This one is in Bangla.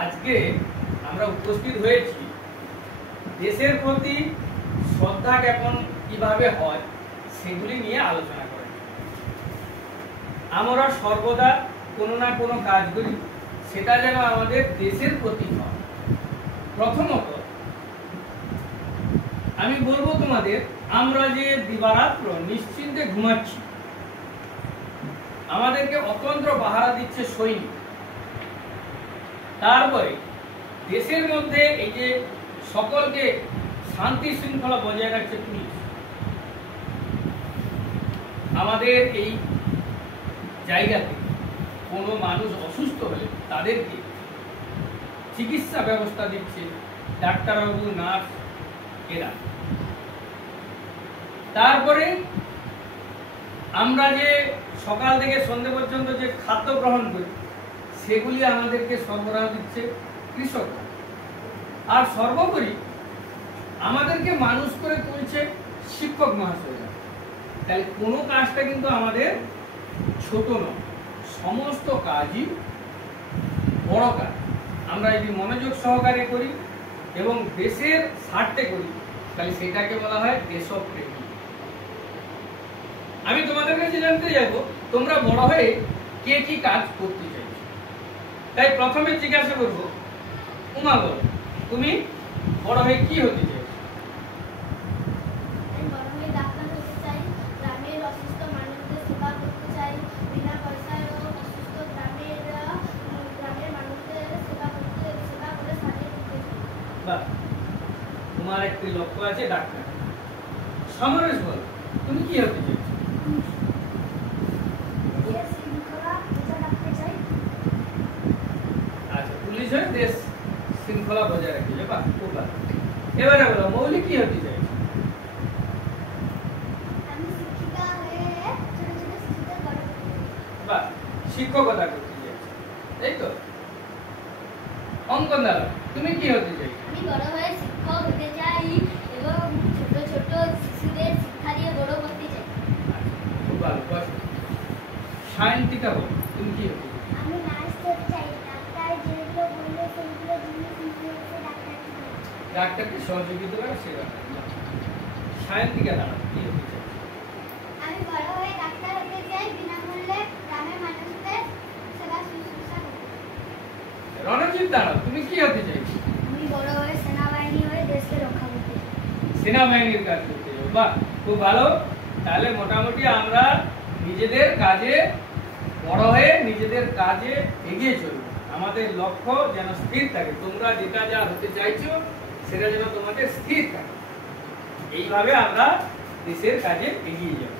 আজকে আমরা উপস্থিত হয়েছি দেশের প্রতি শ্রদ্ধা জ্ঞাপন কিভাবে হয় সেগুলি নিয়ে আলোচনা করার। আমরা সর্বদা কোনো না কোনো কাজ করি, সেটা যেন আমাদের দেশের প্রতি হয়। প্রথমত আমি বলবো তোমাদের, আমরা যে দিবারাত্র নিশ্চিন্তে ঘুমাচ্ছি, আমাদেরকে অতন্ত্র পাহারা দিচ্ছে সৈনিক, তারপরে দেশের মধ্যে এই যে সকলকে শান্তি শৃঙ্খলা বজায় রাখছে পুলিশ। আমাদের এই জায়গাতে কোনো মানুষ অসুস্থ হলে তাদেরকে চিকিৎসা ব্যবস্থা দিচ্ছে ডাক্তারবাবু, নার্স এরা। তারপরে আমরা যে সকাল থেকে সন্ধ্যে পর্যন্ত যে খাদ্য গ্রহণ করি সেগুলি আমাদেরকে সরবরাহ দিচ্ছে কৃষক। আর সর্বোপরি আমাদেরকে মানুষ করে তুলছে শিক্ষক মহাশয়রা। তাহলে কোনো কাজটা কিন্তু আমাদের ছোট নয়, সমস্ত কাজই বড় কাজ। আমরা যদি মনোযোগ সহকারে করি এবং দেশের স্বার্থে করি তাহলে সেটাকে বলা হয় দেশপ্রেমী। আমি তোমাদের কাছে জানতে যাব তোমরা বড় হয়ে কে কি কাজ করতে চাইছো। তাই প্রথমে জিজ্ঞাসা করব, উমা বল, তুমি বড় হয়ে কি হতে চাইছো? আমি বড় হয়ে ডাক্তার হতে চাই, গ্রামের অসুস্থ মানুষদের সেবা করতে চাই, বিনা পয়সায় অসুস্থ গ্রামের মানুষদের সেবা করে সারিয়ে দিতে চাই। বাহ, তোমার একটি লক্ষ্য আছে ডাক্তার। সমরেশ বল, তুমি কি হতে চাইছো? আচ্ছা, পুলিশ হয়ে দেশ শৃঙ্খলা বজায় রাখতে চাই। বাহ, খুব ভালো। এবারে বলো, মৌলি কি হতে চাইছো? আমি শিক্ষিকা হয়ে ছোট ছোট শিশুদের বড় করতে চাই। বাহ, শিক্ষকতা করতে চাইছো, তাই তো? অঙ্কন দাদা, তুমি কি হতে চাইছো? আমি বড় হয়ে শিক্ষক হতে চাই এবং ছোট ছোট শিশুদের শিক্ষা দিয়ে বড় করতে চাই। খুব ভালো। সায়ন্তিকা বল, তুমি কি হতে চাইছো? আমি নার্স হতে চাই, ডাক্তার যেগুলো বললে সেগুলো জিনিস ইনফ্লুয়েন্সে ডাক্তারকে সহযোগিতা করে সেবা। সায়ন্তিকা দাদা কি হতে চাইছো? আমি বড় হয়ে ডাক্তার হতে চাই, বিনামূল্যে গ্রামের মানুষদের সেবা শুশ্রূষা করতে চাই। রণজিৎ দাদা, তুমি কি হতে চাইছো? আমি বড় হয়ে সেনাবাহিনী হয়ে দেশকে রক্ষা করতে চাই। সেনাবাহিনীর কাজ করতে চাই। বাহ, খুব ভালো। তাহলে মোটামুটি আমরা নিজেদের কাজে বড় হয়ে নিজেদের কাজে এগিয়ে চলবো। আমাদের লক্ষ্য যেন স্থির থাকে। তোমরা যেটা যা হতে চাইছো সেটা যেন তোমাদের স্থির থাকে। এইভাবে আমরা দেশের কাজে এগিয়ে যাব।